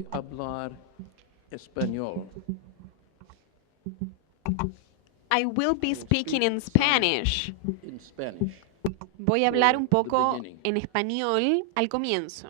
Voy a hablar español. I will be speaking in Spanish. In Spanish. Voy a hablar un poco beginning. en español al comienzo.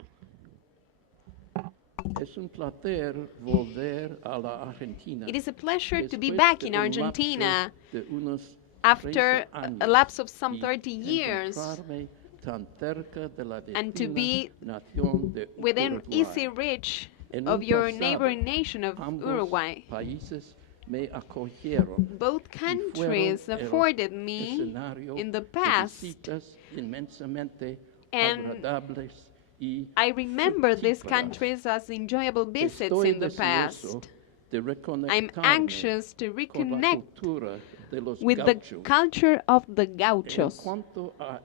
Es un placer volver a la Argentina. It is a pleasure to be después back de in un Argentina lapso de unos after 30 años a lapse of some y 30 years encontrarme tan cerca de la and to vecina be nación de within Uruguay. easy reach En of un your pasado, neighboring nation of ambos Uruguay. países me acogieron Both y countries fueron el afforded me escenario in the de past, visitas inmensamente and agradables y I remember these fructíferas. countries as enjoyable visits Estoy in the deseoso past. de I'm reconectarme anxious to con la reconnect cultura de los with the gauchos. culture of the En gauchos. cuanto a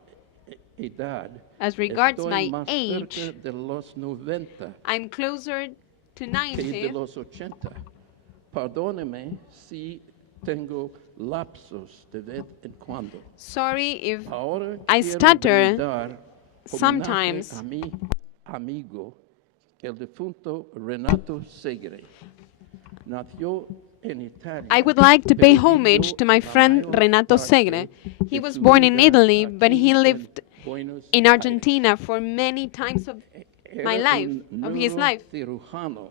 edad, As regards estoy my más age, cerca de los 90 I'm closer to que de 90. los 80. Perdóneme si tengo lapsos de vez en cuando. Sorry if Ahora I quiero stutter brindar homenaje sometimes. a mi amigo, el difunto Renato Segre. Nació en Italia. I would like to pay pero homage vivió to my la friend mayor Renato parte Segre. He de was su born in vida Italy, but aquí he en lived Buenos in Aires. Argentina for many times of my Era life, un of his life. neurocirujano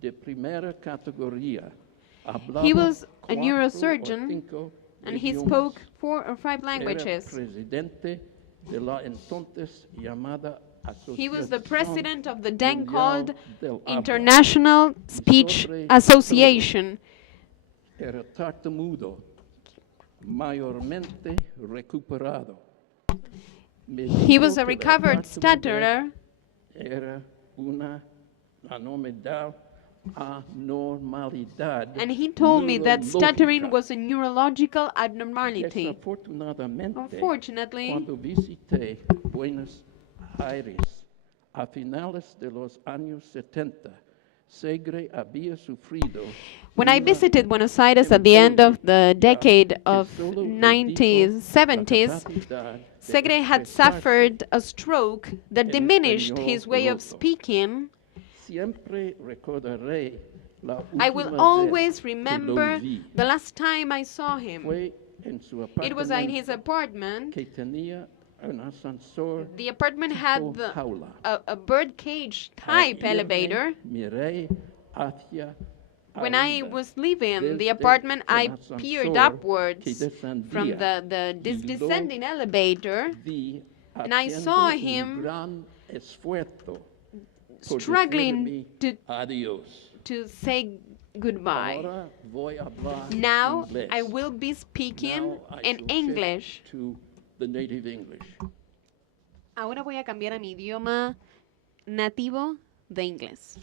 de primera categoría. Hablaba He was a 4 o neurosurgeon, 5 and he idiomas. spoke 4 or 5 Era languages. presidente de la entonces llamada He was the Asociación president of the then Mundial called del Habla. International Speech sobre Association. Era tartamudo, mayormente recuperado. Me He dijo was a que la recovered tartamudez stutterer, Era una anormalidad and he told me that stuttering neurológica. was a neurological abnormality. Desafortunadamente, Unfortunately, cuando visité Buenos Aires a finales de los años 70, Segre había sufrido when I una visited Buenos Aires at the end of the decade of que solo le dijo 1970s, la capacidad de Segre had expresarse suffered a stroke that en diminished español his way of ruso. speaking. Siempre recordaré la I will última always vez que lo remember vi. the last time I saw him. Fue en su It was in his apartamento apartment. que tenía un ascensor The apartment had tipo jaula. a bird cage Al type irme, elevator. miré hacia When I arriba was leaving the desde apartment, el I ascensor peered que upwards descendía from the y lo descending elevator, vi and I haciendo saw un him gran esfuerzo por struggling decirme to adiós. say goodbye. Ahora voy a hablar Now inglés. I will be speaking Now I in shall English. shift to the native English. Ahora voy a cambiar a mi idioma nativo de inglés.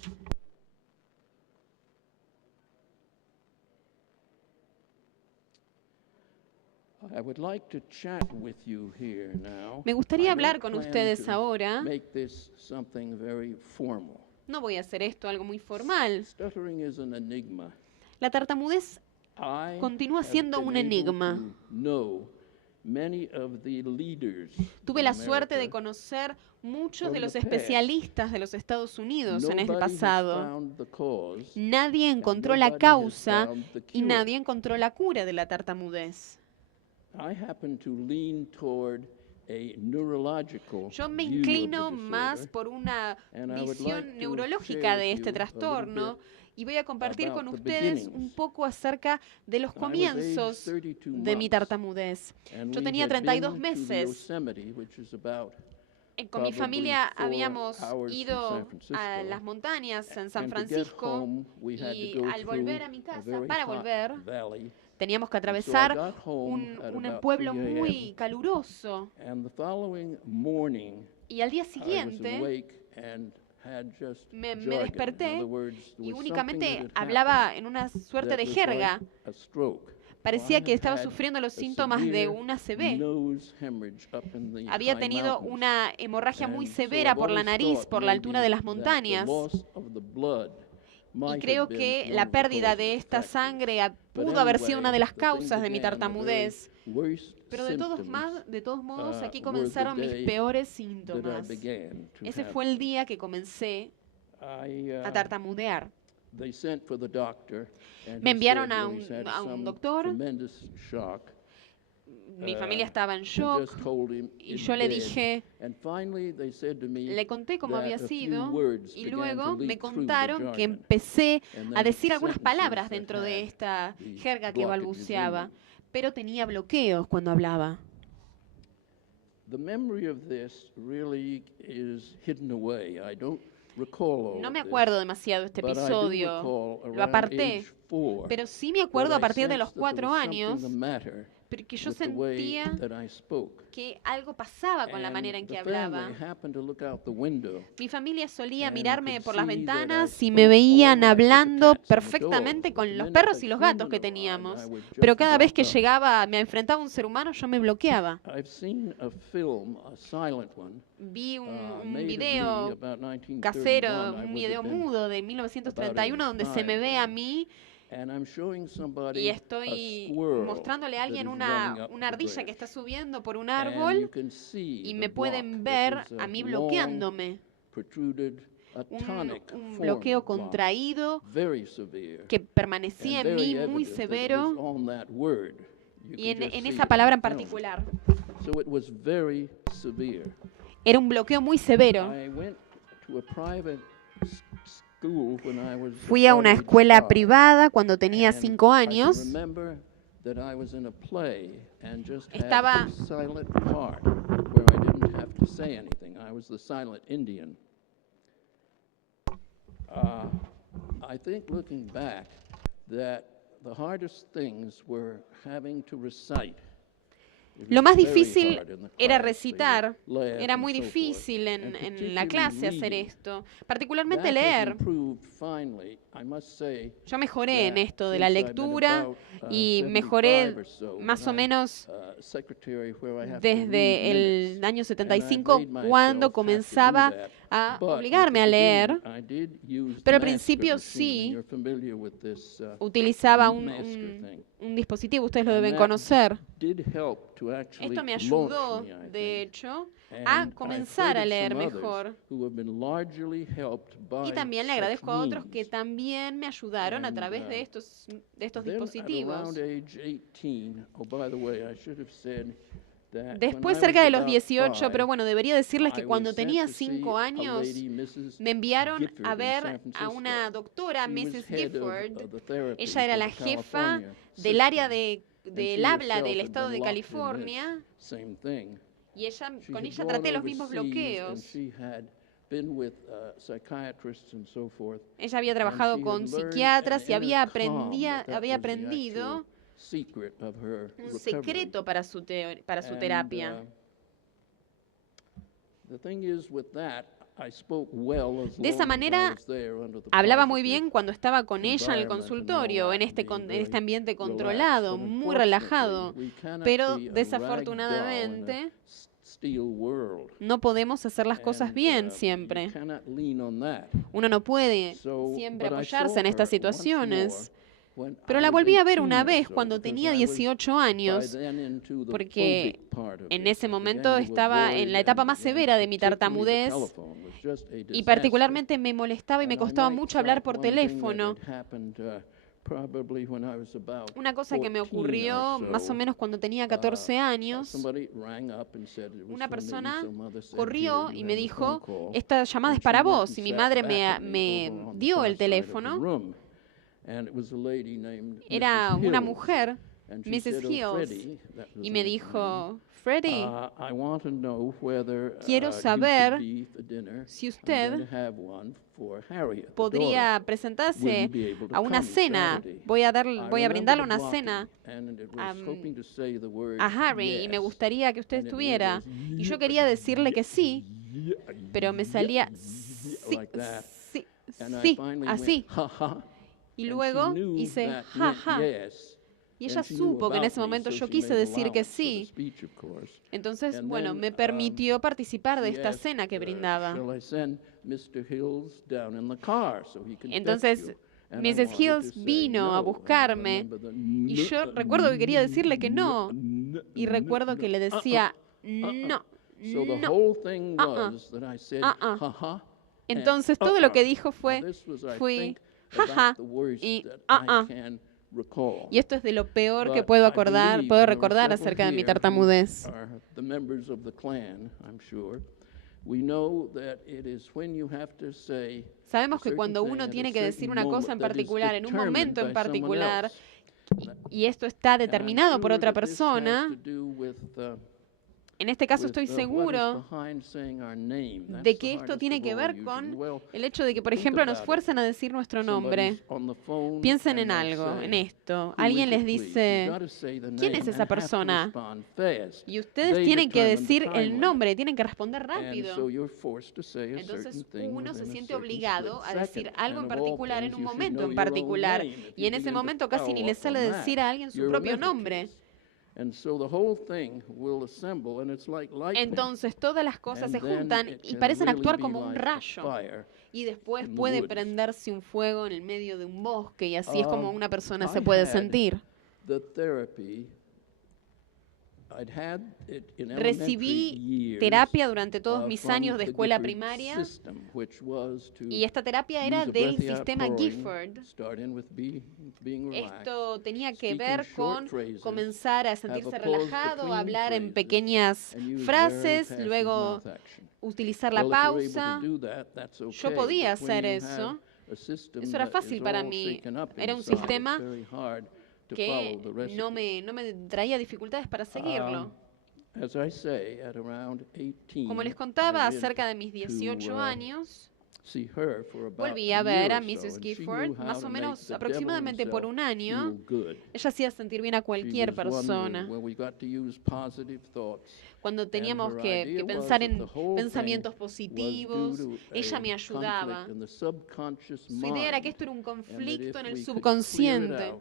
I would like to chat with you here now. Me gustaría I hablar don't con plan ustedes to ahora. make this something very formal. No voy a hacer esto algo muy formal. Stuttering is an enigma. La tartamudez I continúa have siendo been un able enigma. to know many of the leaders Tuve in la suerte de America. conocer muchos from de los the past. especialistas de los Estados Unidos en el Nobody has pasado. found the cause, Nadie encontró la nobody has causa found the y cure. nadie encontró la cura de la tartamudez. I happen to lean toward a neurological Yo me view of the inclino más disorder, por una and I would visión like to neurológica share de with este you a little trastorno bit y voy a compartir about con the ustedes beginnings. un poco acerca de los I was aged comienzos 32 de mi months, tartamudez. and Yo we tenía had 32 been to meses. Yosemite, which is about Con mi probably familia 4 habíamos hours from ido San a Francisco, las montañas en San and to get Francisco home, we had to y go al volver through a mi a casa, very para hot volver, valley, teníamos que and so I atravesar got home at un about pueblo 3 muy a.m., caluroso. and the following morning, Y al día I was siguiente awake and had just me jargon. In desperté other words, there y was únicamente something that had hablaba happened en una suerte that de was jerga. like a stroke. Parecía I que estaba had sufriendo los a síntomas de severe un ACV. nose hemorrhage up in the Había high tenido mountains. una hemorragia muy And so severa I've por la always nariz, thought por la altura de maybe las that the montañas. loss of the blood Y might creo have been que one la of the pérdida de causal esta factors. sangre But pudo haber sido una de anyway, las the thing causas de mi began, the very tartamudez. worst Pero de todos symptoms modos, aquí were the comenzaron mis day peores that I síntomas. began to Ese have fue el día que comencé a tartamudear. They sent for the doctor, and Me he enviaron said, a well, he's had un some doctor. tremendous shock. Mi familia estaba en And shock just told him y in yo le bed. dije, And finally they said to me le conté cómo that había a few sido words y began to luego me leak through the contaron que jargon, empecé and a then decir algunas sentences palabras that dentro de had esta the jerga que blockages in balbuceaba, them. pero tenía bloqueos cuando hablaba. The memory of this really is hidden away. I don't recall all No me of this, acuerdo demasiado de este but I do episodio, recall lo around aparté, age 4 pero sí me acuerdo a that I partir de los sensed that there 4 was something años the matter porque yo with the way sentía that I spoke. que algo pasaba con la And manera en que the hablaba. family happened to look out the window Mi familia solía and mirarme could por las see that I ventanas y spoke me veían all right with the hablando cats and the perfectamente dogs, but con the los minute perros a y los human gatos que arrived, teníamos. I would Pero just cada vez block que up. llegaba, me enfrentaba a un ser humano, yo me bloqueaba. I've seen a film, a silent one, Vi un made of me video about 1931. casero, I un would have video been mudo de 1931 donde se me ve a mí and I'm showing y somebody a estoy squirrel motrándole a that alguien is running up una the ardilla que branch. está subiendo por un And you árbol can see y the me pueden block, ver which is a mí long, bloqueándome. protruded, a tonic Un form bloqueo of block, contraído very severe, que permanecía and en mí very muy evident that it severo was on that word. You y can just en see esa it palabra en the film. particular. So it was very severe. Era un bloqueo muy severo. I went to a private school when I was Fui a una about age escuela 5, privada cuando tenía and 5 I can años. remember that I was in a play and just had Estaba- a silent part where I didn't have to say anything. I was the silent Indian. I think looking back that the hardest things were having to recite. It Lo was más very difícil hard in the era class. They recitar, would laugh era and muy so forth. difícil And en la particularly clase hacer reading. esto, particularmente That has leer. improved finally, I must say, Yo mejoré en that esto de la since I've been lectura about, y 75 mejoré or so, más o when I'm, menos secretary where I have to read desde el minutes, año and I've 75 made myself cuando have to do comenzaba that. a But at obligarme the a leer. beginning, I did use Pero al the Master principio machine, sí and you're familiar with this, utilizaba Master thing. un dispositivo, ustedes lo And deben that conocer. did help to actually Esto me launch ayudó, me, I de think. hecho, And a I've comenzar a heard of leer some others mejor. who have been largely helped by Y también le such agradezco a otros que means. también me ayudaron a And, través de estos Then at dispositivos. around age 18, oh, by the way, I should have said that Después, when I cerca was de los about 18, 5, pero bueno, debería decirles que I cuando was sent tenía to see 5 a años, lady, Mrs. me enviaron Gifford a in ver San a Francisco. una doctora, She was Mrs. head of, Gifford. the therapy Ella era for la the jefa California del área system, and del she habla herself del had estado been de locked in California. this same thing. Y ella, She con had ella gone traté los mismos overseas, and bloqueos. she had been with psychiatrists and so forth. Ella había And trabajado she con had learned psiquiatras an y había, inner calm, that that había was the aprendido actual secret of her un recovery. secreto para su And, terapia. The thing is, with that, I spoke well as De esa long as I manera, was there under the hablaba muy positive bien cuando estaba con ella en el environment and consultorio, all en that, este, being en este very ambiente relaxed. controlado, But muy relajado. unfortunately, we cannot Pero be a desafortunadamente rag doll in a steel world. no podemos hacer las cosas And, bien you siempre. cannot lean on that. Uno no puede So, siempre but I saw apoyarse en estas her once situaciones. more when Pero I la was volví a ver 18 una or vez so, cuando because tenía I was 18 by años, then into the porque phobic part of en it. ese I momento began to estaba avoid en la etapa and más severa de mi particularly the tartamudez telephone was just a y disaster. particularmente me molestaba y me And I costaba might mucho hablar cite por one thing that teléfono. had happened, probably when I was about Una cosa que me 14 ocurrió or más o so. menos cuando tenía 14 años. Somebody rang up and said it was Una for me, persona so mother said, corrió "Here, y you me have a phone dijo, call." esta llamada And es she para went vos. and Y mi sat madre back at me me over on the dio far el side of the teléfono. room. And it was a lady named Era Mrs. una Hills. mujer, And she Mrs. said, "Oh, Hills, Freddie," that was y me her name, dijo, Freddie, I want to know whether quiero you could saber be for dinner. si I'm usted going to have one for Harriet, the podría daughter. presentarse Will you be able to a una come cena. Saturday? Voy a I remember brindarle the una blocking, cena and it was hoping to say the word a Harry y me yes. gustaría que usted And it estuviera. was Y yo quería decirle que sí, pero me salía sí, like that. sí, And I sí, finally así. went, ha ha. Y And luego she knew hice that ja meant ja. yes. Y And ella she knew supo que en about ese me, momento so yo she quise made decir que allowance for the sí. speech, of course. Entonces, And bueno, then, me permitió participar de She esta asked, cena que brindaba. Shall I send Mr. Hills down in the car so he can Entonces, fetch you? And I Mrs. wanted to Hills say vino no, a and I buscarme remember the y yo recuerdo que quería decirle que no. Y recuerdo que le decía no, So the no. whole thing Uh-uh. was that I said, Uh-uh. ha ha, Entonces todo lo que dijo fue, fui, jaja, y y esto es de lo peor que puedo recordar acerca de mi tartamudez. Sabemos que cuando uno tiene que decir una cosa en particular, en un momento en particular, y esto está determinado por otra persona, en este caso estoy seguro de que esto tiene que ver con el hecho de que, por ejemplo, nos fuerzan a decir nuestro nombre. Piensen en algo, en esto. Alguien les dice, ¿quién es esa persona? Y ustedes tienen que decir el nombre, tienen que responder rápido. Entonces uno se siente obligado a decir algo en particular en un momento en particular. Y en ese momento casi ni le sale decir a alguien su propio nombre. Entonces todas las cosas se juntan y parecen actuar como un rayo. Y después puede prenderse un fuego en el medio de un bosque y así es como una persona se puede sentir. Recibí terapia durante todos mis años de escuela primaria y esta terapia era del sistema Gifford. Esto tenía que ver con comenzar a sentirse relajado, hablar en pequeñas frases, luego utilizar la pausa. Yo podía hacer eso. Eso era fácil para mí. Era un sistema que no me traía dificultades para seguirlo. Como les contaba, acerca de mis 18 años, volví a ver a Mrs. Gifford más o menos aproximadamente por un año. Ella hacía sentir bien a cualquier persona. Cuando teníamos que pensar en pensamientos positivos, ella me ayudaba. Su idea era que esto era un conflicto en el subconsciente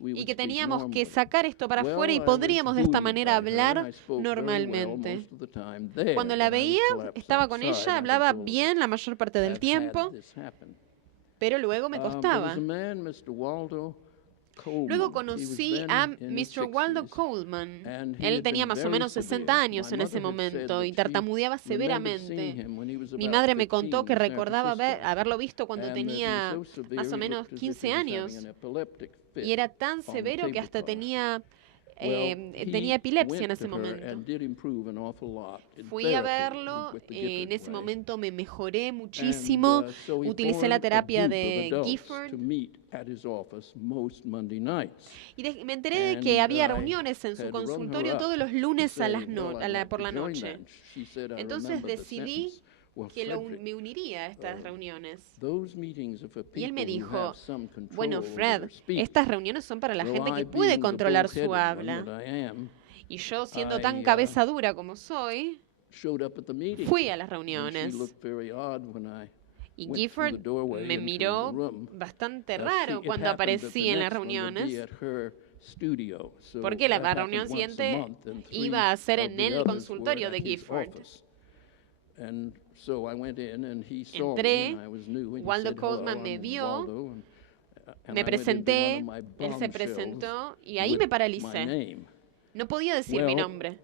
y que teníamos que sacar esto para afuera y podríamos de esta manera hablar normalmente. Cuando la veía, estaba con ella, hablaba bien la mayor parte del tiempo, pero luego me costaba. Luego conocí a Mr. Waldo Coleman. Él tenía más o menos 60 años en ese momento y tartamudeaba severamente. Mi madre me contó que recordaba haberlo visto cuando tenía más o menos 15 años. Y era tan severo que hasta tenía epilepsia en ese momento. Fui a verlo, en ese momento me mejoré muchísimo, utilicé la terapia de Gifford y me enteré de que había reuniones en su consultorio todos los lunes por la noche. Entonces decidí que me uniría a estas reuniones. Y él me dijo, bueno, Fred, estas reuniones son para la gente que puede controlar su habla. Y yo, siendo tan cabeza dura como soy, fui a las reuniones. Y Gifford me miró bastante raro cuando aparecí en las reuniones, porque la reunión siguiente iba a ser en el consultorio de Gifford. Entré, Waldo Coleman me vio, me presenté, él se presentó y ahí me paralicé. No podía decir mi nombre.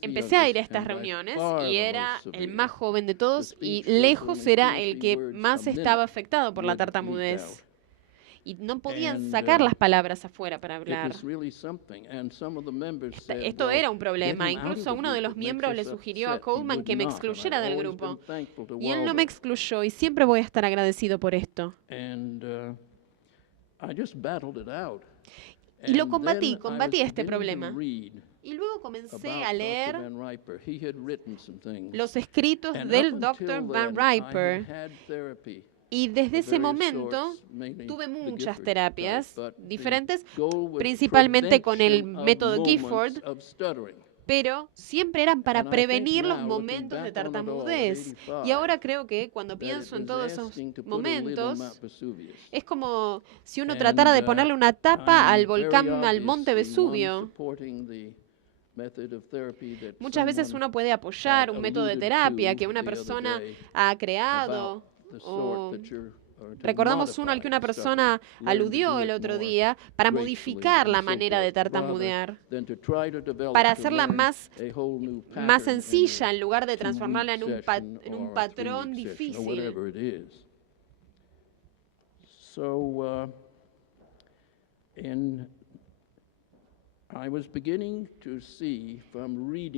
Empecé a ir a estas reuniones y era el más joven de todos y lejos era el que más estaba afectado por la tartamudez. Y no podían sacar las palabras afuera para hablar. Esto era un problema. Incluso uno de los miembros le sugirió a Coleman que me excluyera del grupo. Y él no me excluyó y siempre voy a estar agradecido por esto. Y lo combatí este problema. Y luego comencé a leer los escritos del Dr. Van Riper. Y desde ese momento tuve muchas terapias diferentes, principalmente con el método Gifford, pero siempre eran para prevenir los momentos de tartamudez. Y ahora creo que cuando pienso en todos esos momentos, es como si uno tratara de ponerle una tapa al volcán, al monte Vesubio. Muchas veces uno puede apoyar un método de terapia que una persona ha creado Recordamos uno al que una persona aludió el otro día para modificar la manera de tartamudear, para hacerla más sencilla en lugar de transformarla en un patrón difícil.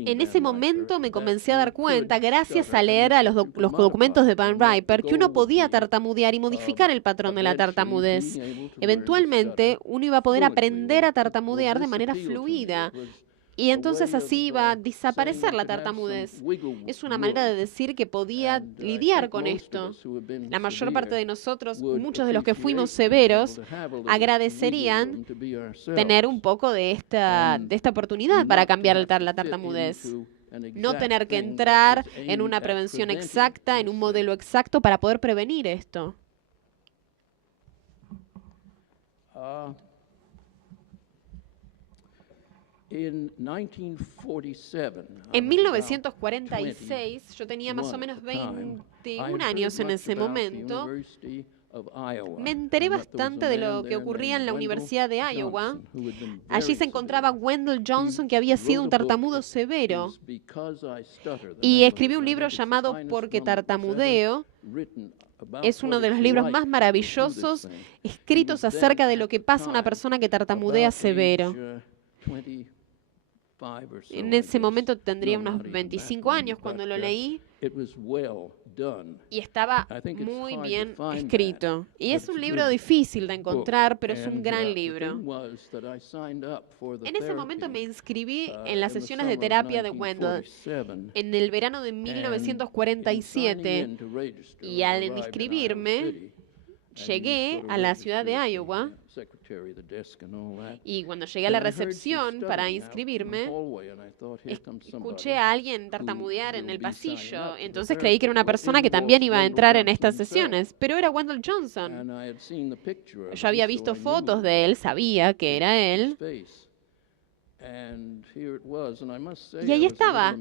En ese momento me comencé a dar cuenta, gracias a leer los documentos de Van Riper, que uno podía tartamudear y modificar el patrón de la tartamudez. Eventualmente, uno iba a poder aprender a tartamudear de manera fluida. Y entonces así iba a desaparecer la tartamudez. Es una manera de decir que podía lidiar con esto. La mayor parte de nosotros, muchos de los que fuimos severos, agradecerían tener un poco de esta oportunidad para cambiar la tartamudez. No tener que entrar en una prevención exacta, en un modelo exacto para poder prevenir esto. En 1946, yo tenía más o menos 21 años en ese momento, me enteré bastante de lo que ocurría en la Universidad de Iowa. Allí se encontraba Wendell Johnson, que había sido un tartamudo severo, y escribió un libro llamado Porque tartamudeo. Es uno de los libros más maravillosos escritos acerca de lo que pasa a una persona que tartamudea severo. En ese momento tendría unos 25 años cuando lo leí y estaba muy bien escrito. Y es un libro difícil de encontrar, pero es un gran libro. En ese momento me inscribí en las sesiones de terapia de Wendell en el verano de 1947 y al inscribirme llegué a la ciudad de Iowa. Y cuando llegué a la recepción para inscribirme, escuché a alguien tartamudear en el pasillo. Entonces creí que era una persona que también iba a entrar en estas sesiones, pero era Wendell Johnson. Yo había visto fotos de él, sabía que era él. Y ahí estaba.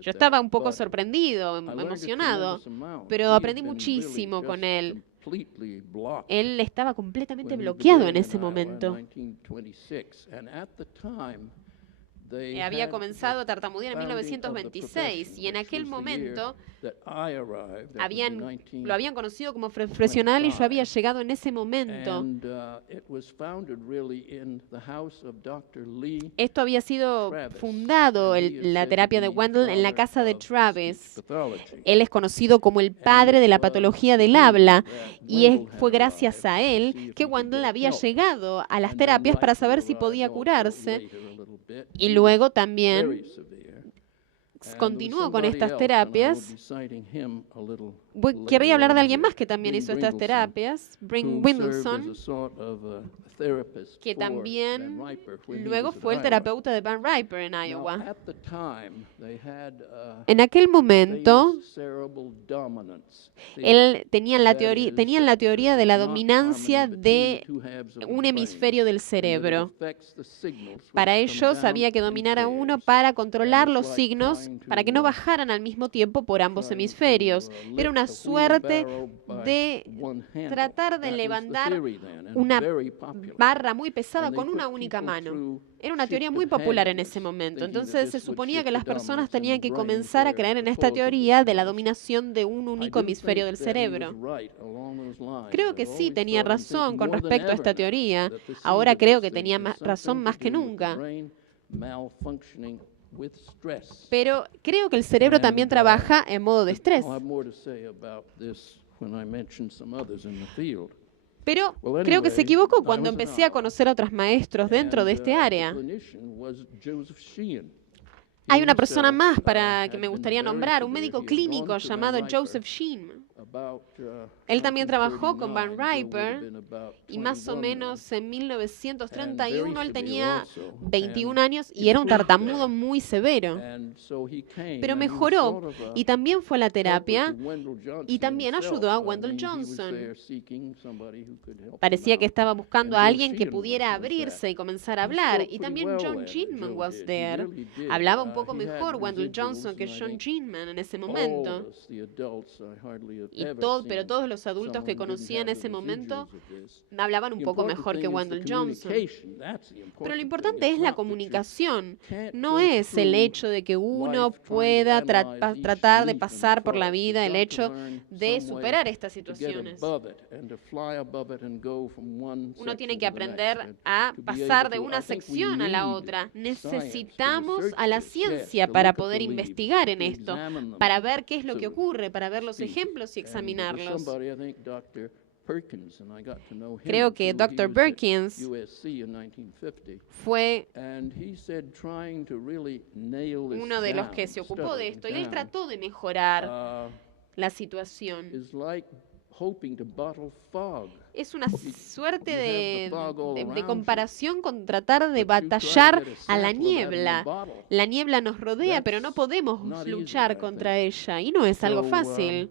Yo estaba un poco sorprendido, emocionado, pero aprendí muchísimo con él. Él estaba completamente bloqueado en ese momento. Había comenzado a tartamudear en 1926 y en aquel momento lo habían conocido como profesional y yo había llegado en ese momento. Esto había sido fundado, la terapia de Wendell, en la casa de Travis. Él es conocido como el padre de la patología del habla y fue gracias a él que Wendell había llegado a las terapias para saber si podía curarse. Y luego también continuó con estas terapias. Querría hablar de alguien más que también hizo estas terapias, Bryn Windleson, que también luego fue el terapeuta de Van Riper en Iowa. En aquel momento, tenían la teoría de la dominancia de un hemisferio del cerebro. Para ellos había que dominar a uno para controlar los signos, para que no bajaran al mismo tiempo por ambos hemisferios. Era una suerte de tratar de levantar una barra muy pesada con una única mano. Era una teoría muy popular en ese momento. Entonces se suponía que las personas tenían que comenzar a creer en esta teoría de la dominación de un único hemisferio del cerebro. Creo que sí tenía razón con respecto a esta teoría. Ahora creo que tenía razón más que nunca. Pero creo que el cerebro también trabaja en modo de estrés. Pero creo que se equivocó cuando empecé a conocer a otros maestros dentro de este área. Hay una persona más para que me gustaría nombrar, un médico clínico llamado Joseph Sheen. Él también trabajó con Van Riper y más o menos en 1931 él tenía 21 años y era un tartamudo muy severo. Pero mejoró y también fue a la terapia y también ayudó a Wendell Johnson. Parecía que estaba buscando a alguien que pudiera abrirse y comenzar a hablar. Y también John Ginman was there. Hablaba un poco mejor Wendell Johnson que John Ginman en ese momento. pero todos los adultos que conocía en ese momento hablaban un poco mejor que Wendell Johnson. Pero lo importante es la comunicación, no es el hecho de que uno pueda tratar de pasar por la vida, el hecho de superar estas situaciones. Uno tiene que aprender a pasar de una sección a la otra. Necesitamos a la ciencia para poder investigar en esto, para ver qué es lo que ocurre, para ver los ejemplos y examinarlos. Creo que Dr. Perkins fue uno de los que se ocupó de esto y él trató de mejorar la situación. Es una suerte de comparación con tratar de batallar a la niebla. La niebla nos rodea, pero no podemos luchar contra ella y no es algo fácil.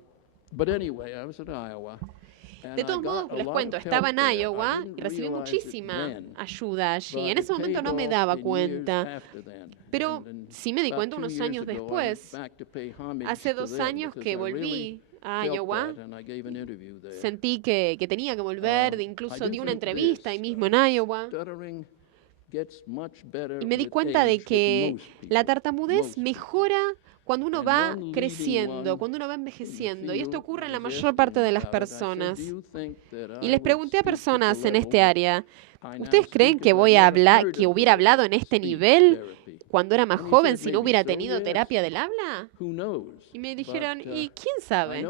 De todos modos, les cuento, estaba en Iowa y recibí muchísima ayuda allí. En ese momento no me daba cuenta, pero sí me di cuenta unos años después. Hace 2 años que volví a Iowa, sentí que tenía que volver, incluso di una entrevista ahí mismo en Iowa. Y me di cuenta de que la tartamudez mejora cuando uno va creciendo, cuando uno va envejeciendo. Y esto ocurre en la mayor parte de las personas. Y les pregunté a personas en este área, ¿ustedes creen que hubiera hablado en este nivel cuando era más joven si no hubiera tenido terapia del habla? Y me dijeron, ¿y quién sabe?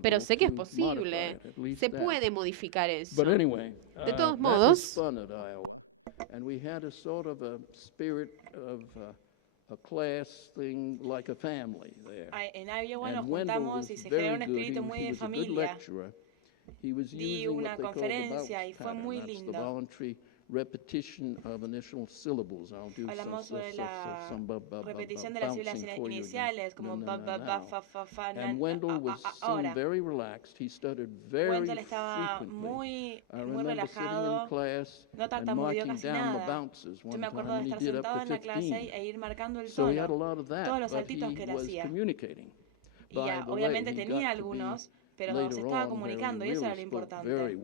Pero sé que es posible. Se puede modificar eso. De todos modos, en Iowa nos juntamos y se generó un espíritu muy de familia. Di una conferencia y fue muy lindo. Hablamos sobre la repetición de las sílabas iniciales, como ba, ba, ba, fa, fa, fa, nan, ahora. Wendell estaba muy relajado, no tartamudeó casi nada. Yo me acuerdo de estar sentado en la clase e ir marcando el tono, todos los saltitos que él hacía. Y obviamente tenía algunos, pero se estaba comunicando y eso era lo importante.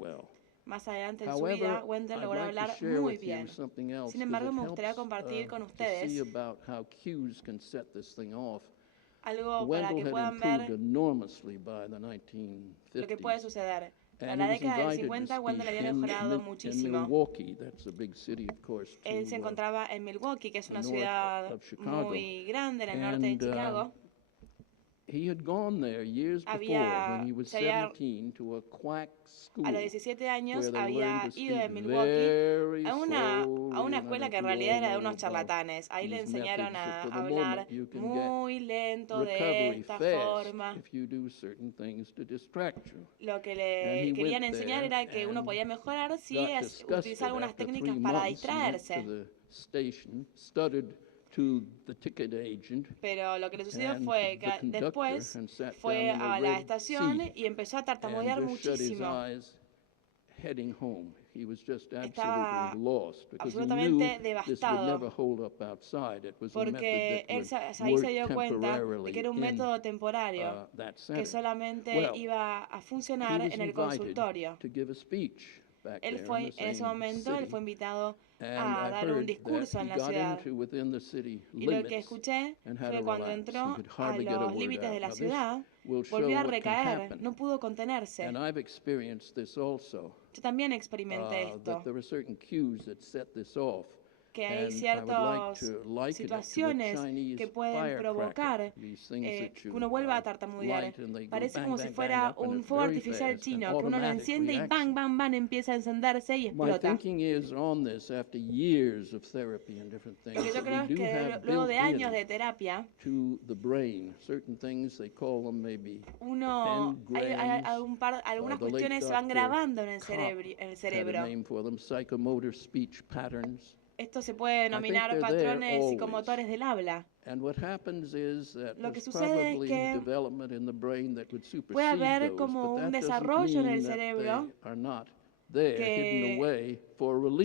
Más adelante en su vida, Wendell logró hablar muy bien. Sin embargo, me gustaría compartir con ustedes algo para que puedan ver lo que puede suceder. En la década del 50, Wendell había mejorado muchísimo. Él se encontraba en Milwaukee, que es una ciudad muy grande en el norte de Chicago. A los 17 años había ido de Milwaukee a una escuela que en realidad era de unos charlatanes. Ahí le enseñaron a hablar muy lento de esta forma. Lo que le querían enseñar era que uno podía mejorar si utilizaba algunas técnicas para distraerse. Pero lo que le sucedió fue que después fue a la estación y empezó a tartamudear muchísimo. Estaba absolutamente devastado porque él ahí se dio cuenta de que era un método temporario que solamente iba a funcionar en el consultorio. En ese momento él fue invitado a dar un discurso en la ciudad. Y lo que escuché fue cuando entró a los límites de la ciudad, volvió a recaer, no pudo contenerse. Yo también experimenté esto, que hay ciertas situaciones que pueden provocar que uno vuelva a tartamudear. Parece como si fuera un fuego artificial chino, que uno lo enciende y bang, bang, bang, empieza a encenderse y explota. Lo que yo creo es que luego de años de terapia, algunas cuestiones se van grabando en el cerebro. Esto se puede denominar patrones psicomotores del habla. Lo que sucede es que puede haber como un desarrollo en el cerebro que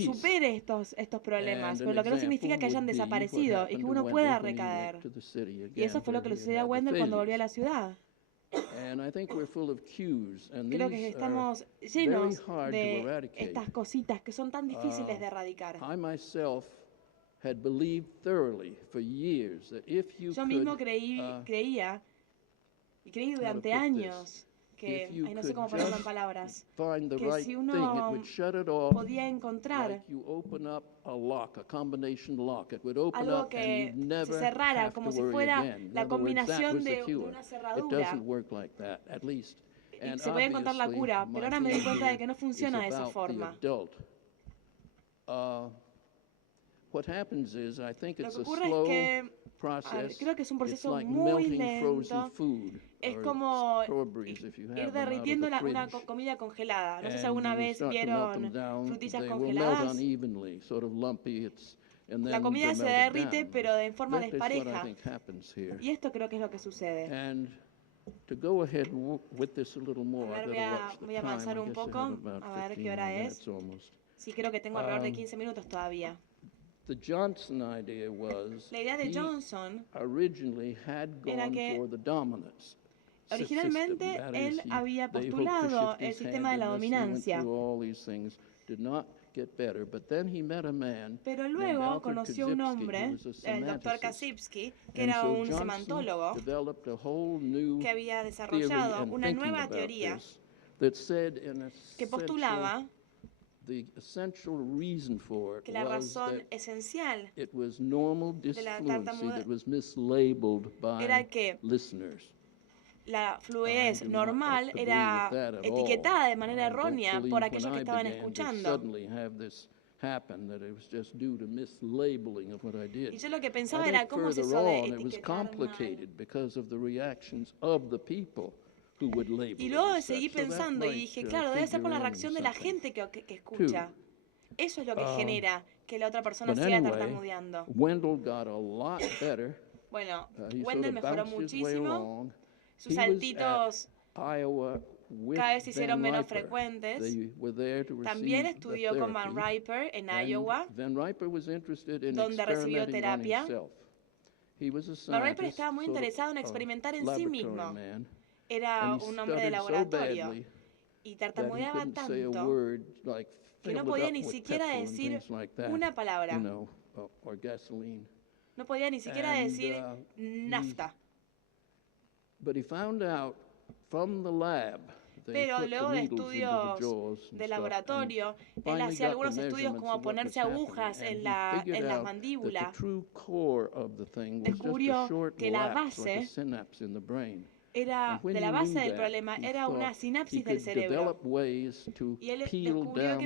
supere estos problemas, pero lo que no significa que hayan desaparecido y que uno pueda recaer. Y eso fue lo que le sucedió a Wendell cuando volvió a la ciudad. Creo que estamos llenos de estas cositas que son tan difíciles de erradicar. Yo mismo creía y creí durante años que, no sé cómo ponerlo en palabras, que si uno podía encontrar algo que se cerrara como si fuera la combinación de una cerradura, y se podía encontrar la cura, pero ahora me di cuenta de que no funciona de esa forma. Lo que ocurre es que creo que es un proceso muy lento. Es como ir derritiendo una comida congelada. No sé si alguna vez vieron frutillas congeladas. La comida se derrite, pero en forma despareja. Y esto creo que es lo que sucede. Voy a avanzar un poco, a ver qué hora es. Sí, creo que tengo alrededor de 15 minutos todavía. La idea de Johnson era que originalmente él había postulado el sistema de la dominancia, pero luego conoció un hombre, el Dr. Kasipsky, que era un semantólogo, que había desarrollado una nueva teoría que postulaba que la razón esencial de la tartamudez era que la fluidez normal era etiquetada de manera errónea por aquellos que estaban escuchando. Y yo lo que pensaba era cómo es eso de etiquetar mal. Y luego seguí pensando y dije, claro, debe ser por la reacción de la gente que escucha. Eso es lo que genera que la otra persona siga tartamudeando. Bueno, Wendell mejoró muchísimo. Sus saltitos cada vez se hicieron menos frecuentes. También estudió con Van Riper en Iowa, donde recibió terapia. Van Riper estaba muy interesado en experimentar en sí mismo. Era un hombre de laboratorio y tartamudeaba tanto que no podía ni siquiera decir una palabra. No podía ni siquiera decir nafta. Pero luego de estudios de laboratorio, él hacía algunos estudios como ponerse agujas en las mandíbulas. Descubrió que la base de la base del problema era una sinapsis del cerebro. Y él descubrió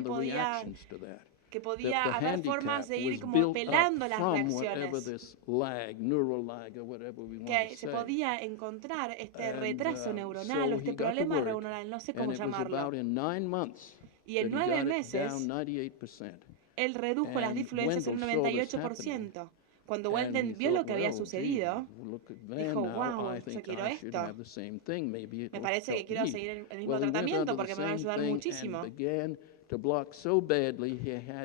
que podía haber formas de ir como pelando las reacciones, que se podía encontrar este retraso neuronal o este problema neuronal, no sé cómo llamarlo. Y en 9 meses, él redujo las disfluencias en un 98%. Cuando Wendell vio lo que había sucedido, dijo, wow, yo quiero esto. Me parece que quiero seguir el mismo tratamiento porque me va a ayudar muchísimo.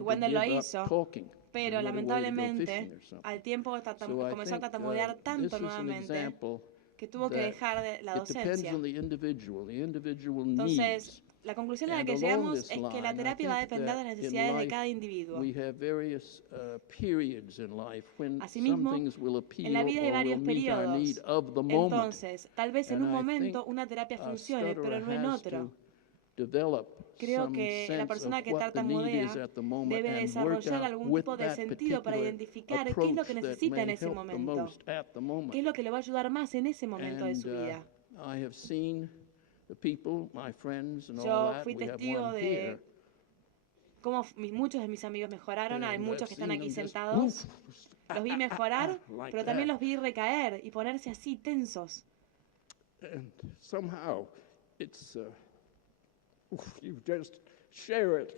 Wendell lo hizo, pero lamentablemente al tiempo comenzó a tartamudear tanto nuevamente que tuvo que dejar la docencia. Entonces, la conclusión a la que llegamos es que la terapia va a depender de las necesidades de cada individuo. Asimismo, en la vida hay varios periodos. Entonces, tal vez en un momento una terapia funcione, pero no en otro. Creo que la persona que tartamudea debe desarrollar algún tipo de sentido para identificar qué es lo que necesita en ese momento, qué es lo que le va a ayudar más en ese momento de su vida. Yo fui testigo de cómo muchos de mis amigos mejoraron. Hay muchos que están aquí sentados. Los vi mejorar, pero también los vi recaer y ponerse así tensos. You just share it.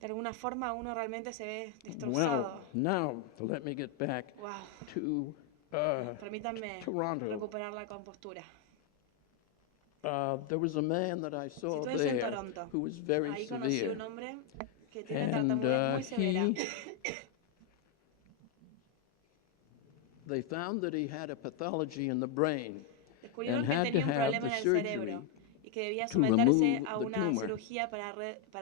De alguna forma uno realmente se ve destrozado. Now let me get back to Permítanme Toronto. Recuperar la compostura. There was a man that I saw there who was very Ahí conocí severe. Un hombre que tiene tartamudez muy severa. they found that he had a pathology in the brain Descubrieron and que had to tenía un have problema the en el surgery cerebro y que debía to someterse remove a the una tumor. cirugía para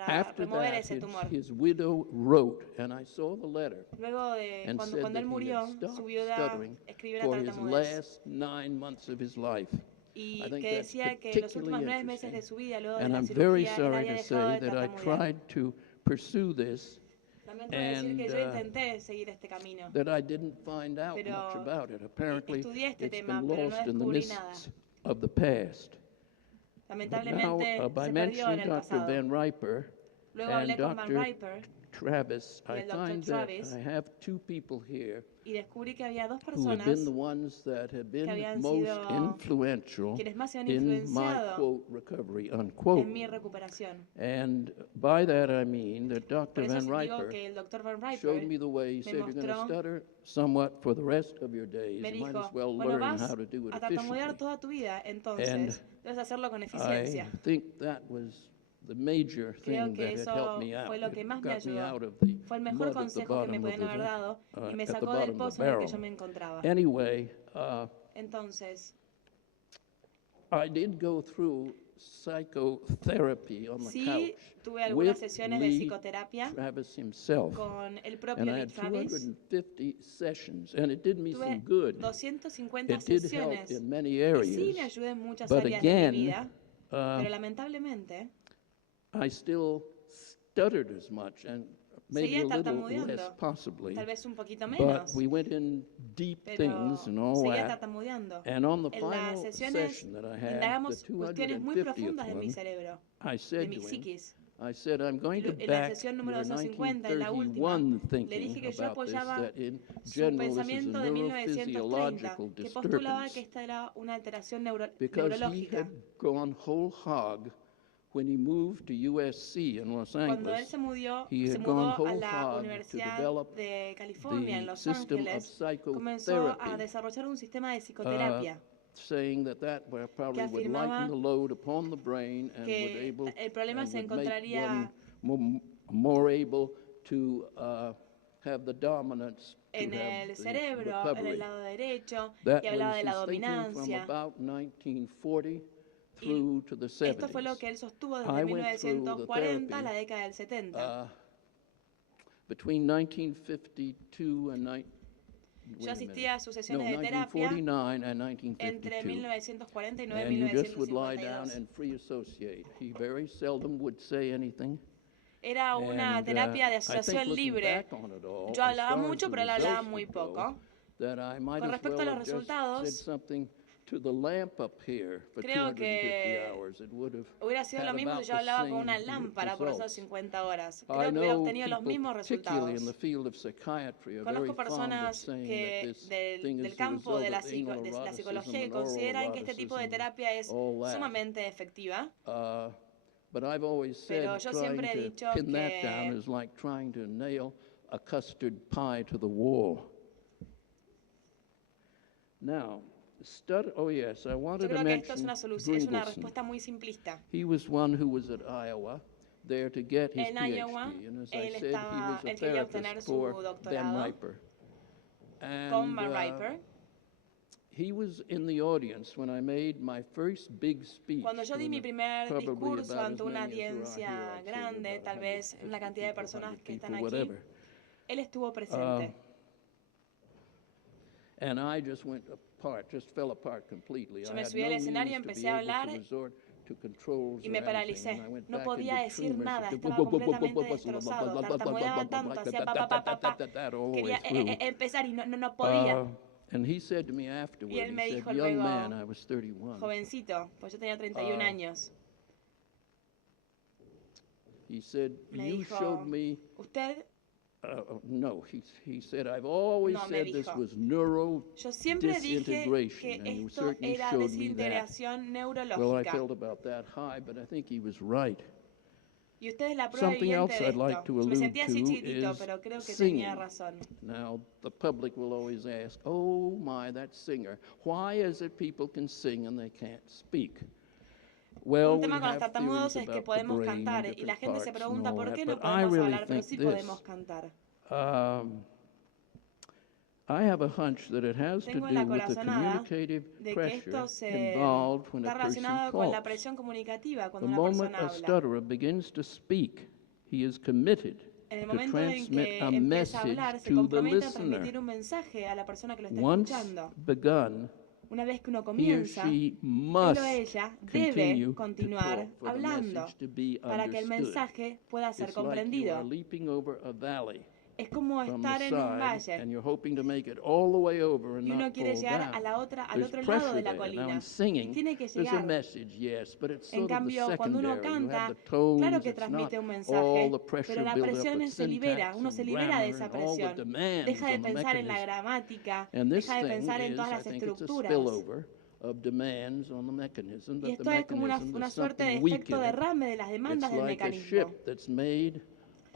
After remover that, ese tumor. his widow wrote, and I saw the letter, Luego de and said cuando that él he murió, had su stopped viuda stuttering escribió la for his tartamudez last 9 months of his life. y I think que that's decía que los últimos particularly 9 meses de interesting. su vida, luego de And la I'm very cirugía, él sorry había to dejado say de that I tartamudear. tried to pursue this, Lamento decir que yo intenté seguir este camino, that I didn't find out pero much about it. Apparently, estudié este it's tema, been pero no lost in the descubrí nada. mists of the past. But now, Lamentablemente by se perdió en mentioning el Dr. pasado. Van Riper Luego and hablé con Van Dr. Riper Travis, y I el Dr. find that Travis I have 2 people here y descubrí que había dos who have been personas the ones that have been habían most sido influential quienes más se han in my influenciado quote recovery unquote. en mi recuperación. And by that I mean that Por Dr. eso Van digo Riper que el Dr. Van showed Riper me the way. He me said, you're going to mostró, stutter somewhat for the rest of your days. me You might dijo, as well bueno, learn vas how to do it a tartamudear efficiently. toda tu vida, entonces debes hacerlo con I eficiencia. think that was the major Creo thing que that had eso helped me out. fue lo que It más me got me ayudó. out of the Fue el mejor mud at the consejo que me bottom of podían haber the dado y me at the sacó del bottom of the pozo en el que barrel. yo me encontraba. Anyway, Entonces, I did go through psychotherapy on the sí couch tuve algunas with sesiones de Lee psicoterapia Travis himself, con el and propio I Lee had Travis. 250 sessions, and it did me some Tuve good. 250 It did help sesiones in many y sí areas, me ayudó en muchas but áreas de mi again, vida, pero lamentablemente I still stuttered as much, and maybe seguía a little tartamudeando, less possibly, tal vez un poquito but menos, we went in deep pero things and all seguía that. tartamudeando. And on the En las final sesiones session that I had, the indagamos cuestiones muy 250th profundas de mi one, cerebro, I de said mi to him, psiquis. I said, I'm going to En la back sesión your número 250, en la última, 1931 le thinking dije que yo about this, apoyaba that in su general this is a pensamiento de 1930, neurophysiological que postulaba que disturbance, esta era una alteración because he neurológica. had gone whole hog when he moved to USC in Los Cuando él Angeles. se He mudó had gone a whole la hog to Universidad develop de California en the Los system of Ángeles, comenzó a psychotherapy, desarrollar un sistema de psicoterapia saying that probably would afirmaba lighten the load upon the brain and would que able el problema and se would make encontraría one more able to have the dominance to en have el the cerebro, en recovery. el lado derecho, That y hablaba was de la his thinking from dominancia. about 1940 through to the 70s. Esto fue lo que él sostuvo desde I went through the 1940 a la therapy, década del 70. between 1952 and Yo asistía a sus sesiones de terapia 1949 and entre 1952. 1949 y And you just would lie down 1952. and free associate. He very seldom would say anything. Era una And, terapia de I think asociación looking libre. back on it all, Yo as hablaba far as mucho, the pero él hablaba results muy would go, poco. that I might Con as respecto well a los have just resultados, said something to the lamp up here for creo 250 que hours. It would have hubiera sido had lo mismo about si yo the hablaba con una same lámpara por esas results. 50 horas. I Creo que hubiera know obtenido los people, mismos particularly in the resultados. field of psychiatry, are very Conozco fond of personas saying que that this thing del is the campo de result la, of anal de la eroticism psicología que and oral consideran que este tipo de eroticism, terapia es all that. sumamente efectiva. But I've always said Pero yo trying siempre he to dicho pin that down que is like trying to nail a custard pie to the wall. Now, oh yes, I yo wanted to creo que esto es mention una solución, es una Dringelson. respuesta muy simplista. He was one who was at Iowa there to get his En PhD, Iowa, and as I él said, he was a él quería obtener therapist su for Ben doctorado Riper. con And Van Riper. he was in the audience when I made my first big speech. Cuando yo di to mi primer probably discurso about ante as una many as there are audiencia here, I'd say grande, about tal vez 150 la cantidad de people, personas 100 que están people, aquí, whatever. él estuvo presente. And I just went apart, just fell apart completely. Yo I me had subí al no escenario, means to empecé be a able to hablar resort to controls y or me anything, paralicé. and I went No back podía into decir tumors. nada, It estaba completamente destrozado, tartamudeaba tanto, hacía pa, pa, pa, pa, pa. that all the way Quería through. empezar y no podía. And he said to me Y afterward, él he me said, dijo young luego, man, I was 31. jovencito, pues yo tenía 31 años. He said, Me you dijo, showed me, usted, no, he said, I've always No, me said this dijo. was neuro yo siempre dije disintegration, que and you esto certainly era showed me that. desintegración Well, I neurológica. felt about that high, but I think he was right. Y usted es la prueba Something viviente else de I'd like esto. to Me allude sentía así to chiquitito, is pero creo que singing. tenía razón. Now, the public will always ask, oh my, that singer. Why is it people can sing and they can't speak? Well, Un tema we con los have tartamudos theories es que about the podemos brain and cantar y la different gente se parts pregunta and por all qué that, no but I podemos really hablar, pero think sí this. podemos cantar. Tengo en la corazonada de que esto está relacionado con la presión comunicativa cuando una persona habla. En el momento en que empieza a hablar, se compromete a transmitir un mensaje a la persona que lo está escuchando. Una vez que uno comienza, él o ella debe continuar hablando para que el mensaje pueda ser comprendido. Es como estar en un valle y uno quiere llegar al otro lado de la colina. Y tiene que llegar. En cambio, cuando uno canta, claro que transmite un mensaje, pero la presión se libera, uno se libera de esa presión. Deja de pensar en la gramática, deja de pensar en todas las estructuras. Y esto es como una suerte de efecto derrame de las demandas del mecanismo.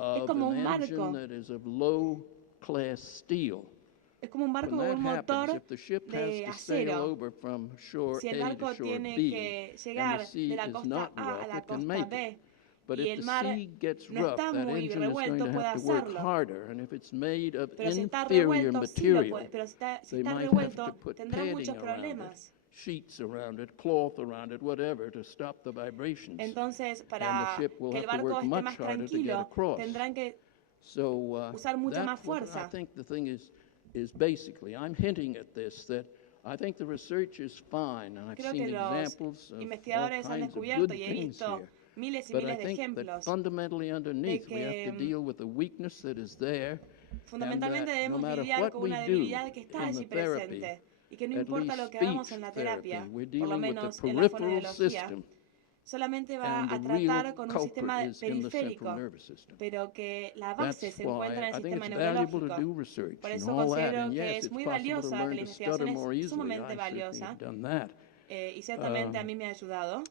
Es como un barco. Es como un barco con un motor de acero. Si el barco tiene que llegar de la costa A a la costa B y el mar no está muy revuelto, puede hacerlo. Pero si está revuelto, sí lo puede. Pero si está revuelto, tendrá muchos problemas. Entonces, para que el barco esté más tranquilo, tendrán que usar mucha más fuerza. Creo que los investigadores han descubierto, y he visto miles y miles de ejemplos, de que fundamentalmente debemos lidiar con una debilidad que está allí presente. Y que no importa lo que hagamos en la terapia, por lo menos en la fonoaudiología, solamente va a tratar con un sistema periférico, pero que la base se encuentra en el sistema neurológico. Por eso considero que es muy valiosa, que la investigación es sumamente valiosa, y ciertamente a mí me ha ayudado.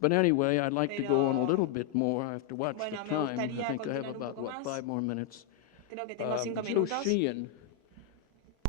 But anyway, I'd like to go on a little bit more. I have to watch Bueno, the me time. I gustaría think I have continuar un about, poco what, más. 5 more minutes. Creo que tengo 5 Joe minutos. Sheehan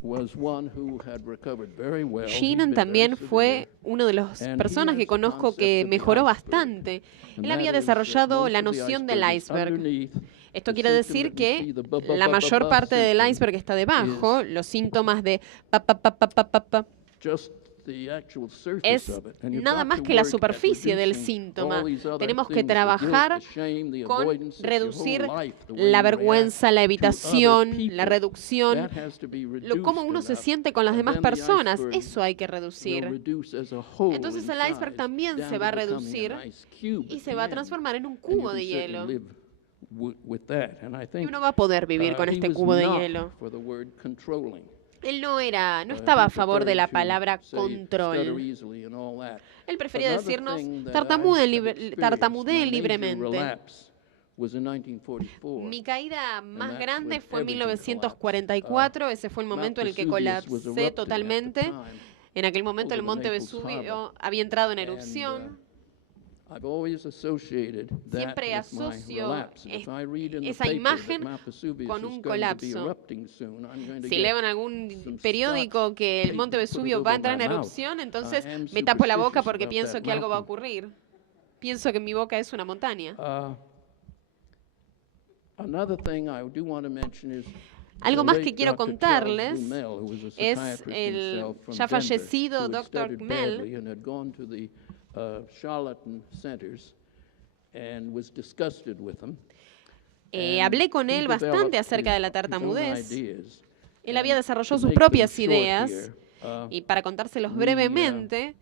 was one who had recovered very well. He'd Sheehan been también very fue severe. una de las And personas he que has the conozco concept que of the mejoró iceberg. bastante. And Él that había is that desarrollado most la of the noción del iceberg is iceberg. underneath. Esto The quiere symptom decir that you see, que the bu- bu- la bu- mayor bu- parte del symptom iceberg está debajo, is los síntomas de pa, pa, pa, pa, pa, pa, pa, just the actual surface es of it. And you've nada got más to que la work at superficie del reducing síntoma. all these other Tenemos que things, the guilt, trabajar the shame, the con avoidance, it's your reducir whole life, the way la you vergüenza, react la to evitación, other la people. reducción, That has to be reduced cómo uno se enough, siente con las and demás then the personas. iceberg Eso hay que will reducir. reduce as a whole Entonces in el iceberg size también down se to va a becoming reducir an ice cube y at se the va a end. transformar en un And you cubo can de certainly hielo. live with that. And I Y think uno va a poder vivir con he este was cubo de not hielo. for the word controlling. Él no estaba He a favor de la preferred to palabra say stutter control. easily and all that. Él prefería Another decirnos thing that I tartamudeen, have experienced, tartamudeen my major libremente. relapse was in 1944. Mi caída más that's grande when fue en everything 1944. Ese fue el Mount momento en el que Vesuvius was colapsé erupting at the totalmente. time En aquel momento el over monte Naples Vesubio Harbor. había entrado en And, erupción. I've always associated that Siempre with my asocio relapse. If I read in the esa paper imagen that Mount Vesuvius con is un going to be colapso. erupting soon, I'm going to Si get leo en algún some periódico Scotch que el tape monte and put it Vesubio va a over entrar en my mouth. erupción, entonces I am me tapo la boca superstitious porque about pienso that que algo va a mountain. ocurrir. Pienso que mi boca es una montaña. Another thing I do want to mention is Algo the más late que quiero Dr. contarles Charles Duhamel, who was a es psychiatrist el himself from ya Denver, fallecido who had Dr. stuttered Duhamel. badly and had gone to the charlatan centers and was disgusted with them. Hablé con He él developed bastante acerca de la his own tartamudez. ideas. Él había And desarrollado to sus make them propias short ideas here, y para contárselos we, brevemente,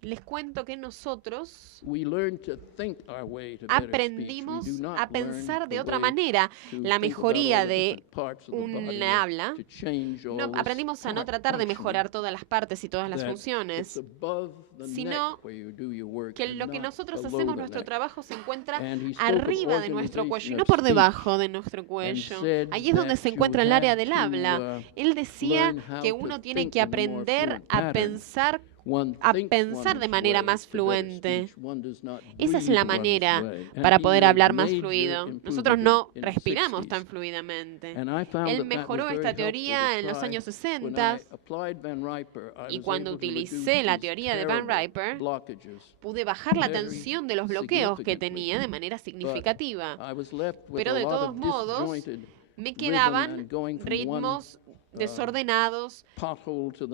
les cuento que nosotros we learn to think our way to better speech. aprendimos We do not a learn pensar de the otra way manera to la think mejoría about all the de different parts of the body un and habla. to change all No, this aprendimos a no tratar de functioning. mejorar todas las partes y todas las That funciones, it's above the sino neck where you do your work que and lo que not nosotros below hacemos, the nuestro neck. trabajo se encuentra And he spoke of arriba de nuestro cuello y organization no of por speech debajo de nuestro cuello. said Allí es donde that se you encuentra el had área del to, habla. Él decía learn how que to uno tiene think que in a more aprender fluent a pattern. pensar One a thinks pensar de one's manera way más for better fluente. speech. One does not Esa es breathe la one's manera way. And para he poder made hablar más major fluido. improvement Nosotros no in the respiramos 60s. tan fluidamente. And I found Él that that mejoró was very esta helpful teoría to en los try. años When 60 I applied Van Riper, I y was cuando able to reduce utilicé la these teoría de Van terrible Riper, blockages pude bajar la very tensión de los bloqueos que significantly. tenía de manera significativa. I was left with Pero a de lot todos of modos, disjointed me quedaban ritmos desordenados.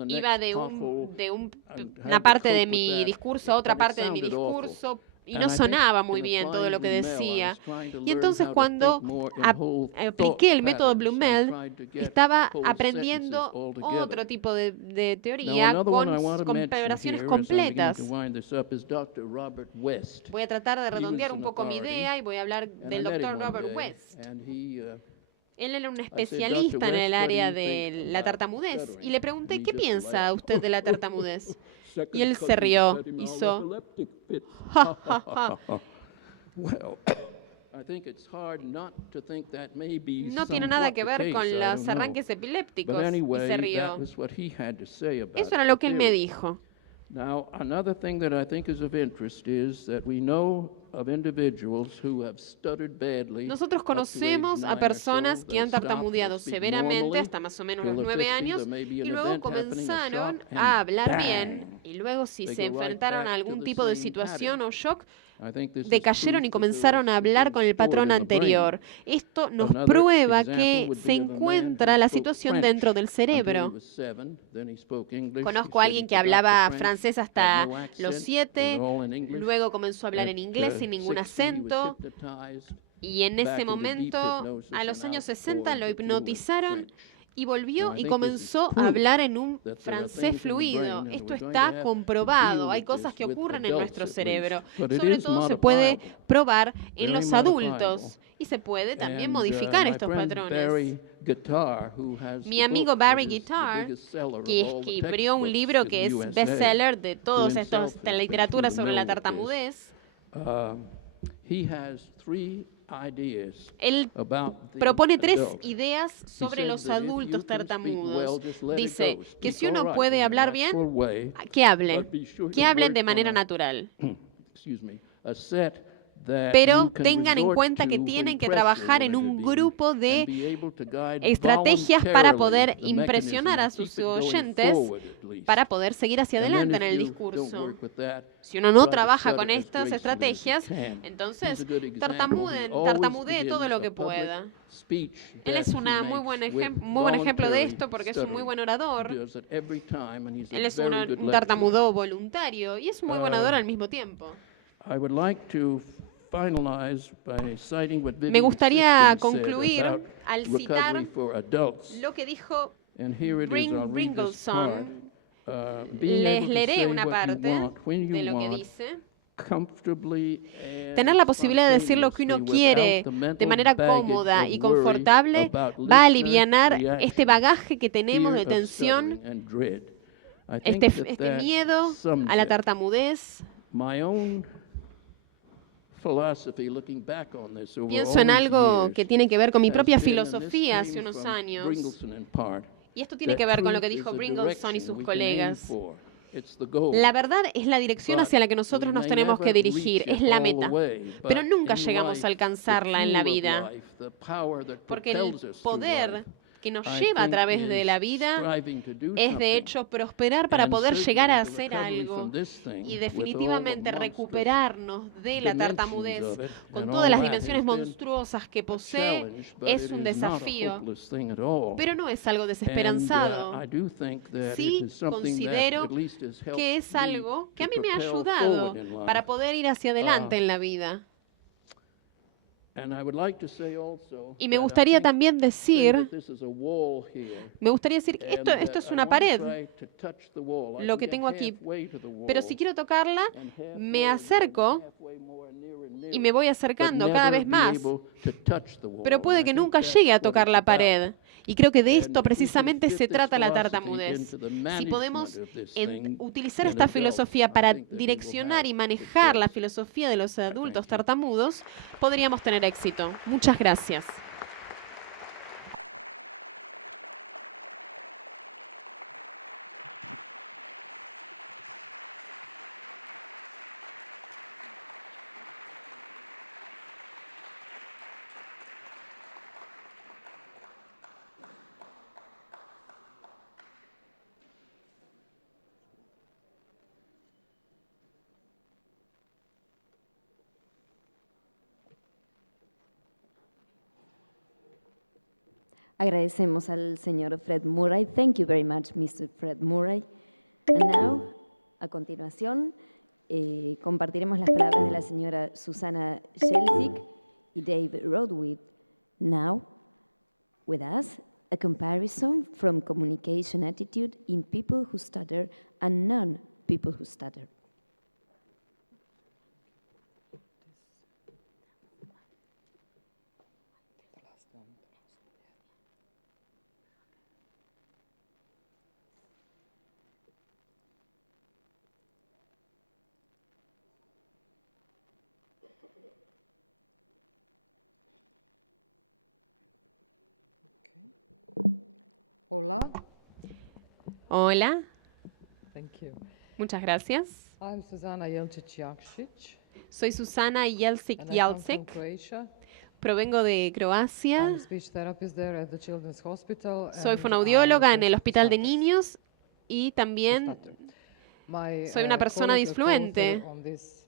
Iba de una parte de mi discurso a otra parte de mi discurso y no sonaba muy bien todo lo que decía. Y entonces cuando apliqué el método Blumel, estaba aprendiendo otro tipo de teoría con preparaciones completas. Voy a tratar de redondear un poco mi idea y voy a hablar del Dr. Robert West. Él era un especialista en el área de la tartamudez y le pregunté, ¿qué piensa usted de la tartamudez? Y él se rió, hizo... Ja, ja, ja. No tiene nada que ver con los arranques epilépticos, y se rió. Eso era lo que él me dijo. Now, another thing that I think is of interest is that we know of individuals who have stuttered badly. Nosotros conocemos a personas que han tartamudeado severamente hasta más o menos los 9 años y luego comenzaron a hablar bien y luego si se enfrentaron a algún tipo de situación o shock, decayeron y comenzaron a hablar con el patrón anterior. Esto nos prueba que se encuentra la situación dentro del cerebro. Conozco a alguien que hablaba francés hasta los 7, luego comenzó a hablar en inglés sin ningún acento, y en ese momento, a los años 60, lo hipnotizaron y volvió y comenzó a hablar en un francés fluido. Esto está comprobado. Hay cosas que ocurren en nuestro cerebro. Sobre todo se puede probar en los adultos y se puede también modificar estos patrones. Mi amigo Barry Guitar, que escribió un libro que es bestseller de todos estos de la literatura sobre la tartamudez, él propone 3 ideas sobre los adultos tartamudos. Dice que si uno puede hablar bien, que hablen de manera natural. Pero tengan en cuenta que tienen que trabajar en un grupo de estrategias para poder impresionar a sus oyentes, para poder seguir hacia adelante en el discurso. Si uno no trabaja con estas estrategias, entonces tartamudee todo lo que pueda. Él es un muy buen ejemplo de esto porque es un muy buen orador. Él es un tartamudo voluntario y es muy buen orador al mismo tiempo. Me gustaría concluir al citar lo que dijo Bringleson. Les leeré una parte de lo que dice. Tener la posibilidad de decir lo que uno quiere de manera cómoda y confortable va a alivianar este bagaje que tenemos de tensión, este miedo a la tartamudez. Pienso en algo que tiene que ver con mi propia filosofía hace unos años. Y esto tiene que ver con lo que dijo Bringleson y sus colegas. La verdad es la dirección hacia la que nosotros nos tenemos que dirigir, es la meta. Pero nunca llegamos a alcanzarla en la vida. Porque el poder que nos lleva a través de la vida es de hecho prosperar para poder llegar a hacer algo y definitivamente recuperarnos de la tartamudez con todas las dimensiones monstruosas que posee es un desafío, pero no es algo desesperanzado. Sí considero que es algo que a mí me ha ayudado para poder ir hacia adelante en la vida. Y me gustaría también decir, que esto es una pared, lo que tengo aquí. Pero si quiero tocarla, me acerco y me voy acercando cada vez más. Pero puede que nunca llegue a tocar la pared. Y creo que de esto precisamente se trata la tartamudez. Si podemos utilizar esta filosofía para direccionar y manejar la filosofía de los adultos tartamudos, podríamos tener éxito. Muchas gracias. Hola. Thank you. Muchas gracias. I'm Susana Jelčić-Jakšić. Soy Susana And I come from Jelčić. Croatia. Provengo de Croacia. I'm a speech therapist there at the Children's Hospital. Soy and fonoaudióloga en I'm el a Hospital de stutter. Niños y también My, soy una persona colleague, disfluente. co-author on this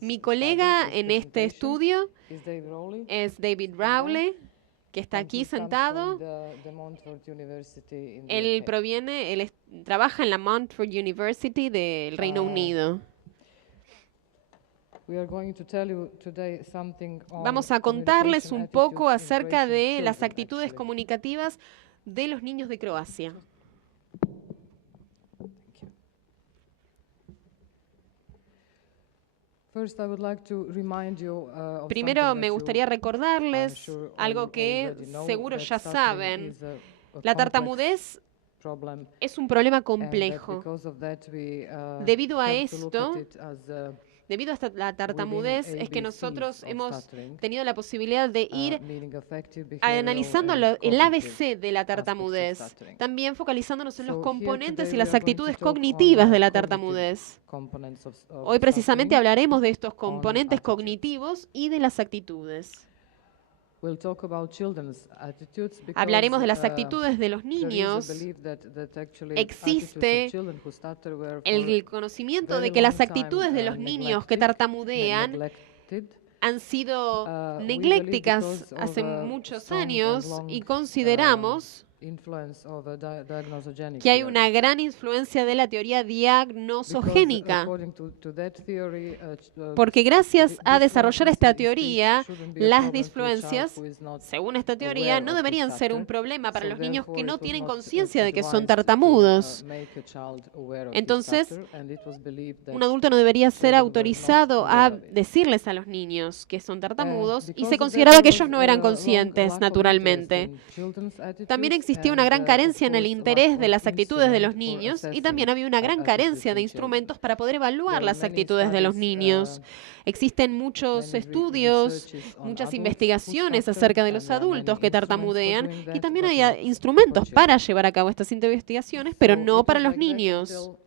Mi study, colega this en este presentation, estudio is Dave Rowley, es David Rowley, que está and aquí he comes sentado. from the Montfort University in the Él UK. proviene, trabaja en la Montfort University del Reino Unido. We are going to tell you today something on Vamos a contarles communication un poco attitudes in acerca de Croatian las children, actitudes actually. comunicativas de los niños de Croacia. First, I would like to remind you, of Primero something me that gustaría I'm recordarles sure algo que already know, seguro that ya stuttering saben. is a La complex tartamudez problem, es un problema and that complejo. because of that we, Debido a have to look esto, at it as Debido a la tartamudez es que ABCs nosotros of hemos stuttering, tenido la posibilidad de ir meaning affective, behavioral, analizando and el cognitive ABC de la aspects of tartamudez, stuttering. también focalizándonos en los So here componentes today y we las are going to actitudes talk on, cognitivas de la cognitive tartamudez. components of Hoy precisamente stuttering. hablaremos de estos componentes attitudes. cognitivos y de las actitudes. We'll talk about children's attitudes because, Hablaremos de las actitudes de los there is a niños. belief that actually Existe attitudes of children who stutter were for El conocimiento de very que las long time, actitudes de los niños que neglected, tartamudean han sido neglécticas because hace of a muchos strong and años long, y consideramos influence of a diagnosogenic que hay theory. una gran influencia de la teoría diagnosogénica, According to that theory, porque gracias a desarrollar esta disfluency in teoría, speech shouldn't be a las problem to a child disfluencias, who is not según esta teoría, aware no of deberían his ser un stutter. problema para So los niños que therefore no it was tienen not conciencia de que son advised to, tartamudos. make a child aware of his Entonces, stutter, and it was believed that un adulto no debería ser children were not autorizado a aware of it. decirles a los niños que son tartamudos y Because se of that, consideraba que there ellos was no a eran long conscientes lack of naturalmente. interest in children's attitudes, También existía una and, gran of carencia en el course, interés lack de of las actitudes de los instrument for niños y assessing también había una gran attitudes carencia de in children. instrumentos para poder evaluar There are las many actitudes de los studies, niños. Existen muchos many estudios, researches on muchas adults who investigaciones stutter, acerca de and los there are many adultos que instruments for tartamudean doing y that, también but hay not instrumentos for para children. llevar a cabo estas investigaciones, pero So no it para was los like that niños. until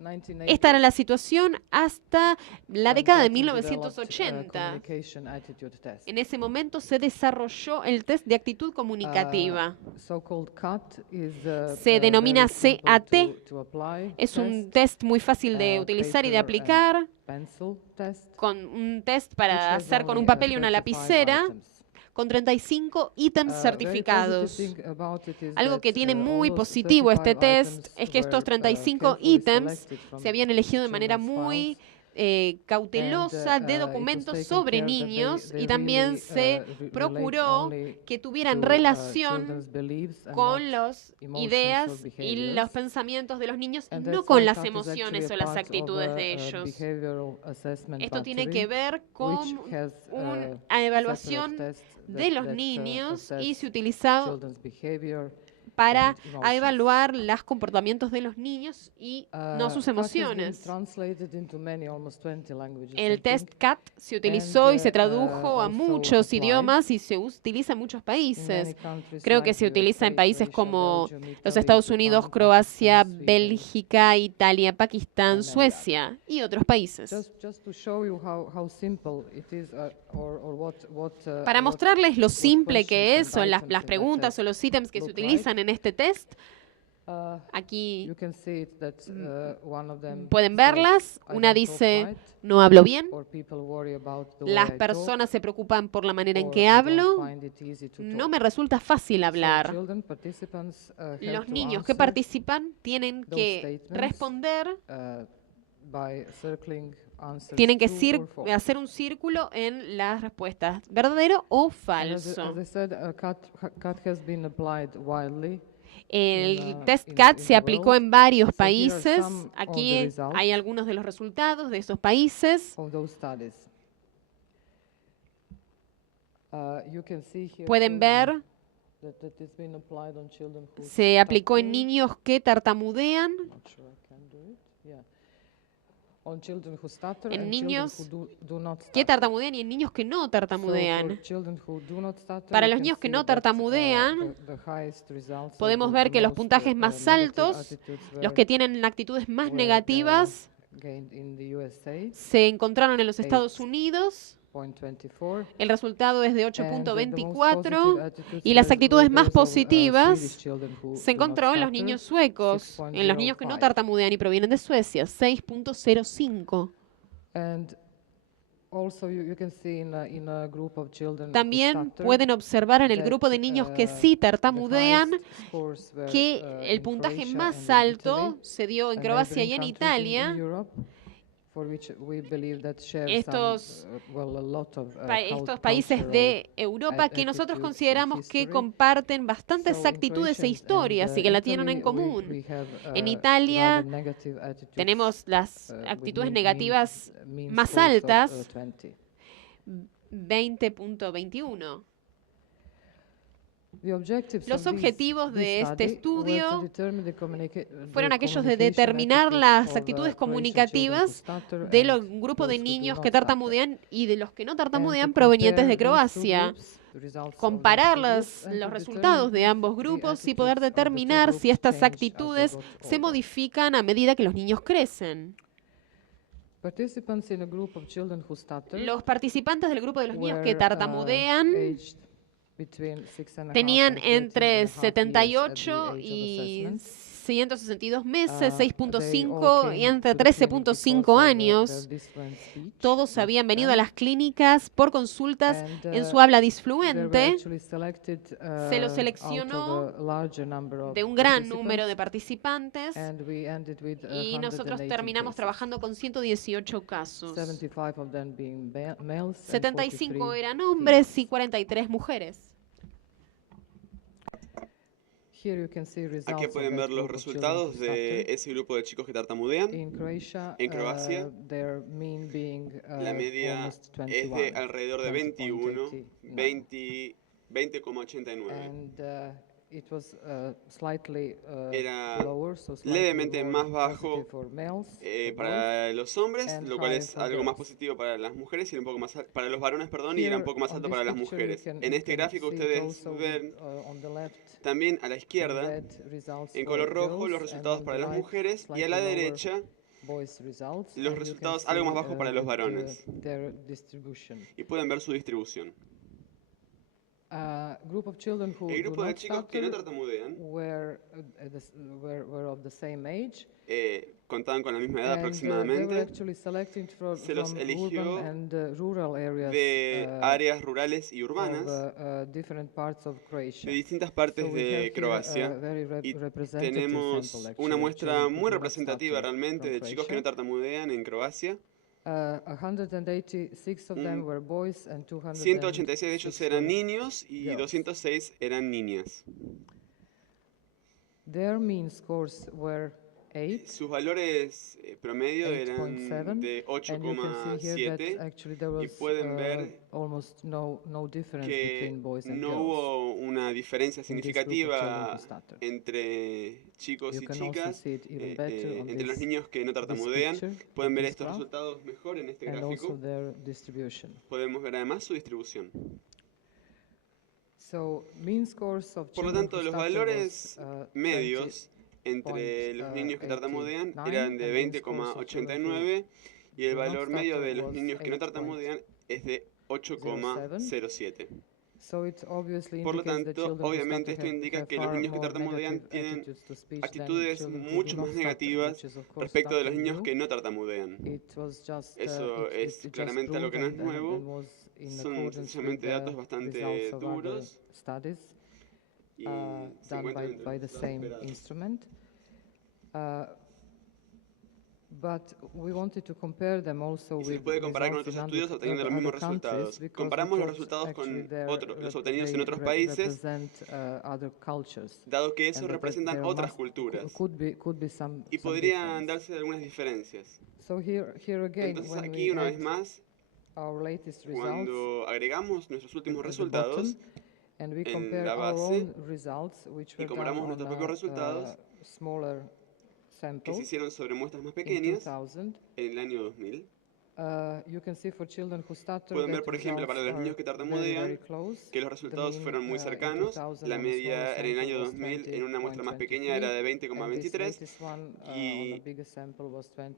1980, Esta era la situación hasta la when década de Gatton developed, 1980. communication attitude test. En ese momento se desarrolló el test de actitud comunicativa. So-called CAT is, Se denomina very simple CAT. to apply Es un test, test muy fácil de utilizar y de paper and aplicar, pencil test, con un test which para has hacer con only, un papel y una 35 lapicera, items. con 35 ítems Very certificados. positive thing about it is Algo that, que tiene all muy those positivo este 35 test items es que estos were, 35 carefully ítems selected from se habían elegido de manera children's muy files, cautelosa and, de it was documentos taken sobre care that niños they y también really, se relate procuró only que tuvieran to, relación children's beliefs and con not las emotions ideas or y behaviors. los pensamientos de los niños y And no that's con why las CAT is actually emociones a o las part of actitudes de a ellos. behavioral assessment Esto tiene battery, que ver con which has, una evaluación separate tests de los that, niños y assess se utiliza children's behavior para and emotions. evaluar los comportamientos de los niños y no sus CAT has been emociones. translated into many, almost 20 languages, I El test think, CAT se utilizó y se and, tradujo a also muchos applied idiomas y se utiliza en muchos in many países. countries Creo que like se utiliza en USA, países Croatia, como Belgium, los Italy, Estados Unidos, Japan, Croacia, Pakistan, Sweden, Bélgica, Italia, Pakistán, and many Suecia y otros países. Just to show you how simple it is, or what, Para what mostrarles lo simple que questions es, and o las items in that preguntas test o los ítems que se look utilizan en este test, you aquí can see it that one of them pueden says, verlas. "I Una don't talk dice, right", no hablo bien. or people worry about the way Las I talk, personas se preocupan por la manera en or que "I don't hablo. find it easy to No talk". me resulta fácil So hablar. children, participants, have Los to niños que answer, participan tienen those que statements, responder, by circling answers tienen que true or false. hacer un círculo en las respuestas, verdadero o And falso. as I said, CAT has been applied widely. El test CAT se aplicó en varios So here are países. some of the Aquí results hay algunos de los resultados de esos países. of those studies. You can see here Pueden ver, that it's been applied on children who se aplicó en stutter. niños que tartamudean. Not sure I can do it. Yeah. en niños que tartamudean y en niños que no tartamudean. Para los niños que no tartamudean, podemos ver que los puntajes más altos, los que tienen actitudes más negativas, se encontraron en los Estados Unidos. El resultado es de 8.24 y las actitudes más positivas se encontró en los niños suecos, en los niños que no tartamudean y provienen de Suecia, 6.05. También pueden observar en el grupo de niños que sí tartamudean que el puntaje más alto se dio en Croacia y en Italia. Estos países de Europa que nosotros consideramos que comparten bastantes actitudes e historias y que la tienen en común. En Italia tenemos las actitudes negativas más altas, 20.21. Los objetivos de este estudio fueron aquellos de determinar las actitudes comunicativas del grupo de niños que tartamudean y de los que no tartamudean provenientes de Croacia. Comparar los resultados de ambos grupos y poder determinar si estas actitudes se modifican a medida que los niños crecen. Los participantes del grupo de los niños que tartamudean tenían entre 78 y 162 meses, 6.5 y entre 13.5 años. Todos habían venido a las clínicas por consultas en su habla disfluente. Se los seleccionó de un gran número de participantes y nosotros terminamos trabajando con 118 casos. 75 eran hombres y 43 mujeres. Aquí pueden ver los resultados de ese grupo de chicos que tartamudean. En Croacia, la media es de alrededor de 21, 20,89. Era levemente más bajo para los hombres, lo cual es algo más positivo para las mujeres y un poco más para los varones, perdón, y era un poco más alto para las mujeres. En este gráfico ustedes ven también a la izquierda, en color rojo, los resultados para las mujeres y a la derecha los resultados algo más bajos para los varones. Y pueden ver su distribución. El grupo de chicos que no tartamudean contaban con la misma edad aproximadamente. Se los eligió de áreas rurales y urbanas de distintas partes de Croacia. Y tenemos una muestra muy representativa realmente de chicos que no tartamudean en Croacia. 186 de ellos eran niños y 206 eran niñas. Sus valores promedio eran de 8,7 y pueden ver que no hubo una diferencia significativa entre chicos y chicas, entre los niños que no tartamudean. Pueden ver estos resultados mejor en este gráfico. Podemos ver además su distribución. Por lo tanto, los valores medios entre los niños que tartamudean eran de 20,89 y el valor medio de los niños que no tartamudean es de 8,07. Por lo tanto, obviamente esto indica que los niños que tartamudean tienen actitudes mucho más negativas respecto de los niños que no tartamudean. Eso es claramente algo que no es nuevo, son sencillamente datos bastante duros y se encuentran dentro de los esperados. Y se les puede comparar con otros estudios obteniendo los mismos resultados. Comparamos los resultados con los obtenidos en otros países, dado que eso representan otras culturas y podrían darse algunas diferencias. Entonces aquí, una vez más, cuando agregamos nuestros últimos resultados en la base y comparamos nuestros propios resultados, que se hicieron sobre muestras más pequeñas en el año 2000. Pueden ver, por ejemplo, para los niños que tartamudean, que los resultados fueron muy cercanos. La media en el año 2000 en una muestra más pequeña era de 20,23 y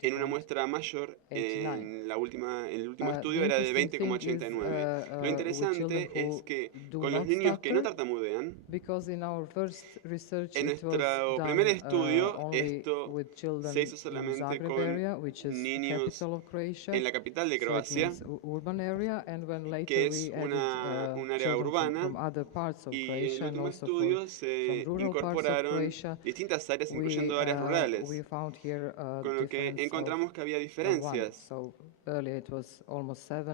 en una muestra mayor, en el último estudio, era de 20,89. Lo interesante es que con los niños que no tartamudean, en nuestro primer estudio, esto se hizo solamente con niños en la capital de Croacia, que es un área urbana, y en el último estudio se incorporaron distintas áreas, incluyendo áreas rurales, con lo que encontramos que había diferencias.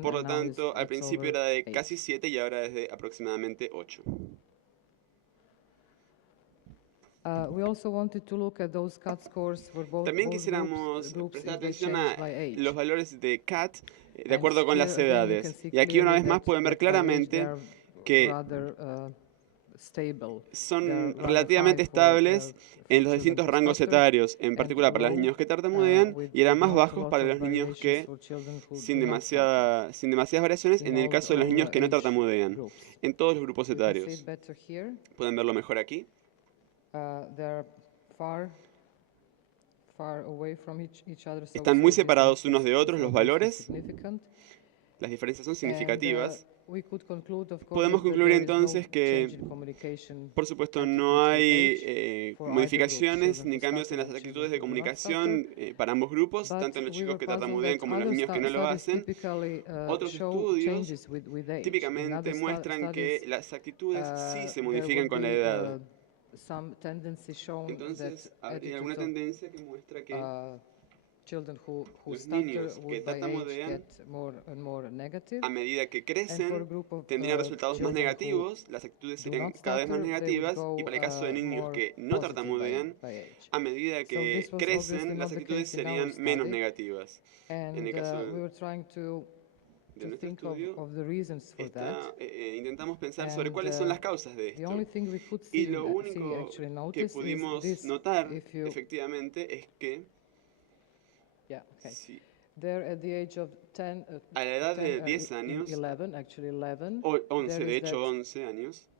Por lo tanto, al principio era de casi 7 y ahora es de aproximadamente 8. También quisiéramos prestar atención a los valores de CAT de acuerdo con las edades. Y aquí una vez más pueden ver claramente que son relativamente estables en los distintos rangos etarios, en particular para los niños que tartamudean, y eran más bajos para los niños que sin demasiadas variaciones en el caso de los niños que no tartamudean, en todos los grupos etarios. Pueden verlo mejor aquí. Están muy separados unos de otros los valores. Las diferencias son significativas. Podemos concluir entonces que, por supuesto, no hay modificaciones ni cambios en las actitudes de comunicación para ambos grupos, tanto en los chicos que tartamudean como en los niños que no lo hacen. Otros estudios típicamente muestran que las actitudes sí se modifican con la edad. Entonces, hay alguna tendencia que muestra que los niños que tartamudean, a medida que crecen, tendrían resultados más negativos, las actitudes serían cada vez más negativas, y para el caso de niños que no tartamudean, a medida que crecen, las actitudes serían menos negativas. En el caso de nuestro estudio, intentamos pensar sobre cuáles son las causas de esto. Y lo único que pudimos notar, efectivamente, es que sí, a la edad de 10 años, 11 años,